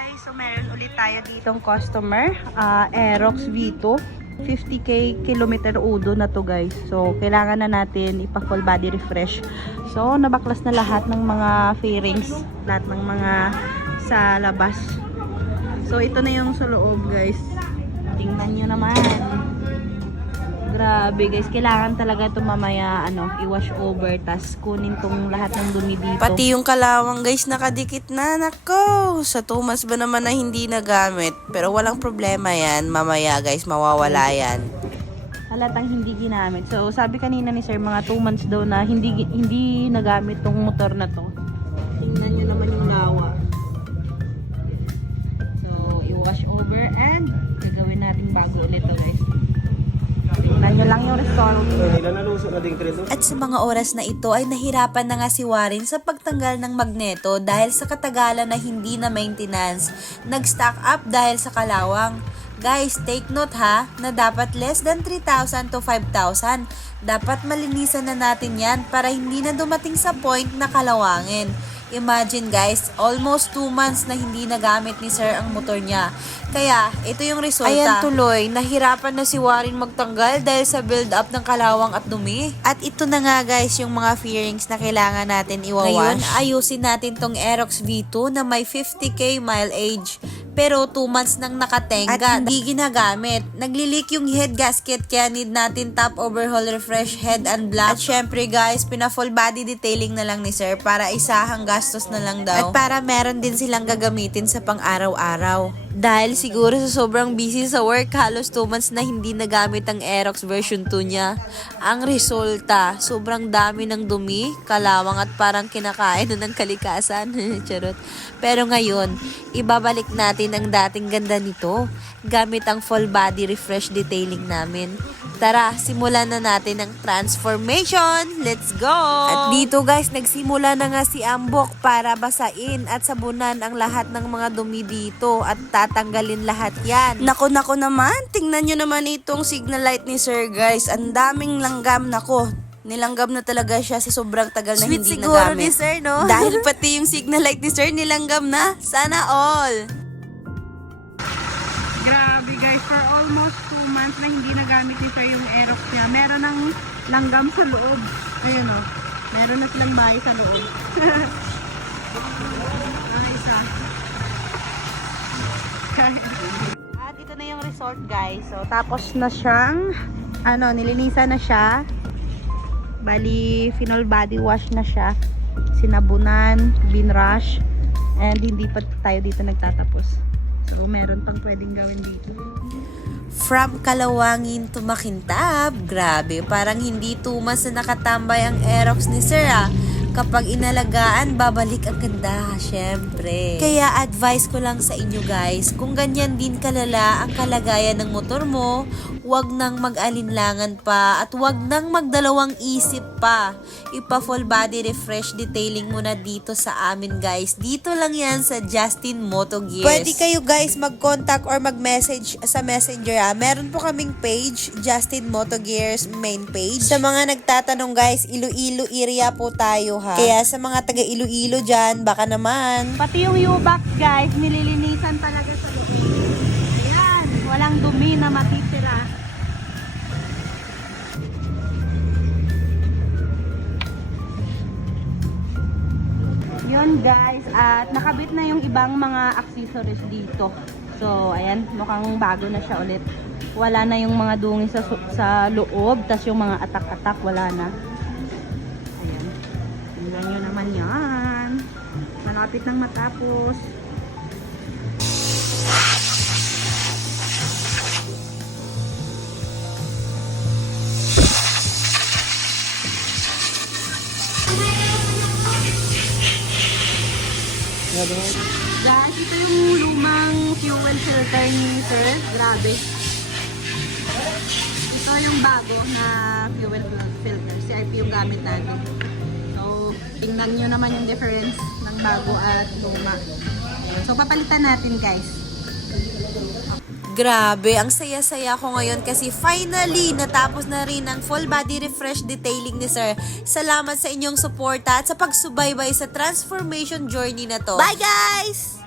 guys, so meron ulit tayo ditong customer, Aerox V2, 50k kilometer udo na to guys. So kailangan na natin ipa full body refresh. So nabaklas na lahat ng mga fairings, lahat ng mga sa labas. So ito na yung sa loob guys. Tingnan nyo naman. Grabe guys, kailangan talaga ito mamaya i-wash over, tas kunin tong lahat ng dumi dito. Pati yung kalawang guys nakadikit na. Nako, sa 2 months ba naman na hindi nagamit. Pero walang problema yan, mamaya guys mawawala yan. Halatang hindi ginamit. So sabi kanina ni sir, mga 2 months daw na hindi nagamit tong motor na to. Tingnan nyo naman yung lawa. So i-wash over and gagawin natin bago ulit to guys. Tingnan nyo lang yung restore. At sa mga oras na ito ay nahirapan na nga si Warren sa pagtanggal ng magneto dahil sa katagalan na hindi na maintenance. Nag-stock up dahil sa kalawang. Guys, take note ha, na dapat less than 3,000 to 5,000. Dapat malinisan na natin yan para hindi na dumating sa point na kalawangin. Imagine guys, almost 2 months na hindi nagamit ni sir ang motor niya. Kaya, ito yung resulta. Ayan tuloy, nahirapan na si Warren magtanggal dahil sa build up ng kalawang at dumi. At ito na nga guys, yung mga fairings na kailangan natin iwawash. Ngayon, ayusin natin tong Aerox V2 na may 50k mileage. Pero 2 months nang nakatenga at hindi ginagamit. Naglilik yung head gasket kaya need natin top overhaul refresh head and block. At syempre guys, pina-full body detailing na lang ni sir para isahang gastos na lang daw. At para meron din silang gagamitin sa pang-araw-araw. Dahil siguro sa sobrang busy sa work, halos 2 months na hindi nagamit ang Aerox version 2 niya. Ang resulta, sobrang dami ng dumi, kalawang at parang kinakain na ng kalikasan. Charot. Pero ngayon, ibabalik natin ang dating ganda nito gamit ang full body refresh detailing namin. Tara, simulan na natin ang transformation. Let's go! At dito guys, nagsimula na nga si Ambok para basain at sabunan ang lahat ng mga dumi dito at tatanggalin lahat yan. Nako naman, tingnan nyo naman itong signal light ni sir guys. Ang daming langgam, nako. Nilanggam na talaga siya sa sobrang tagal na Sweet hindi siguro nagamit. ni sir, no? Dahil pati yung signal light ni sir nilanggam na. Sana all! Grabe guys, for almost 2 months na hindi nagamit ni sir yung Aerox niya. Meron ng langgam sa loob. Ayun o. Meron na silang bahay sa loob. Isa. At ito na yung resort guys. So tapos na siyang nilinisan na siya. Bali, final body wash na siya. Sinabunan, binrush. And hindi pa tayo dito nagtatapos. So, meron pang pwedeng gawin dito. From Kalawangin to Makintab, grabe, parang hindi 2 months na nakatambay ang Aerox ni sir Kapag inalagaan, babalik ang ganda, syempre. Kaya advice ko lang sa inyo guys, kung ganyan din kalala ang kalagayan ng motor mo, wag nang mag-alinlangan pa at wag nang magdalawang isip pa. Ipa full body refresh detailing muna dito sa amin guys. Dito lang yan sa Justin Moto Gears. Pwede kayo guys mag-contact or mag-message sa messenger Meron po kaming page, Justin Moto Gears main page. Sa mga nagtatanong guys, Iloilo area po tayo Kaya sa mga taga Iloilo dyan, baka naman. Pati yung U-box guys, nililinisan talaga sa loob. Ayan, walang dumi na matitira. Yun guys, at nakabit na yung ibang mga accessories dito. So, ayan, mukhang bago na siya ulit. Wala na yung mga dungi sa loob, tas yung mga atak-atak, wala na. Tingnan nyo naman yan. Malapit nang matapos. Guys, ito yung lumang fuel filter ni sir. Grabe. Ito yung bago na fuel filter. CIP yung gamit natin. Tingnan nyo naman yung difference ng bago at luma. So, papalitan natin guys. Grabe, ang saya-saya ko ngayon kasi finally natapos na rin ang full body refresh detailing ni sir. Salamat sa inyong suporta at sa pagsubaybay sa transformation journey na to. Bye guys!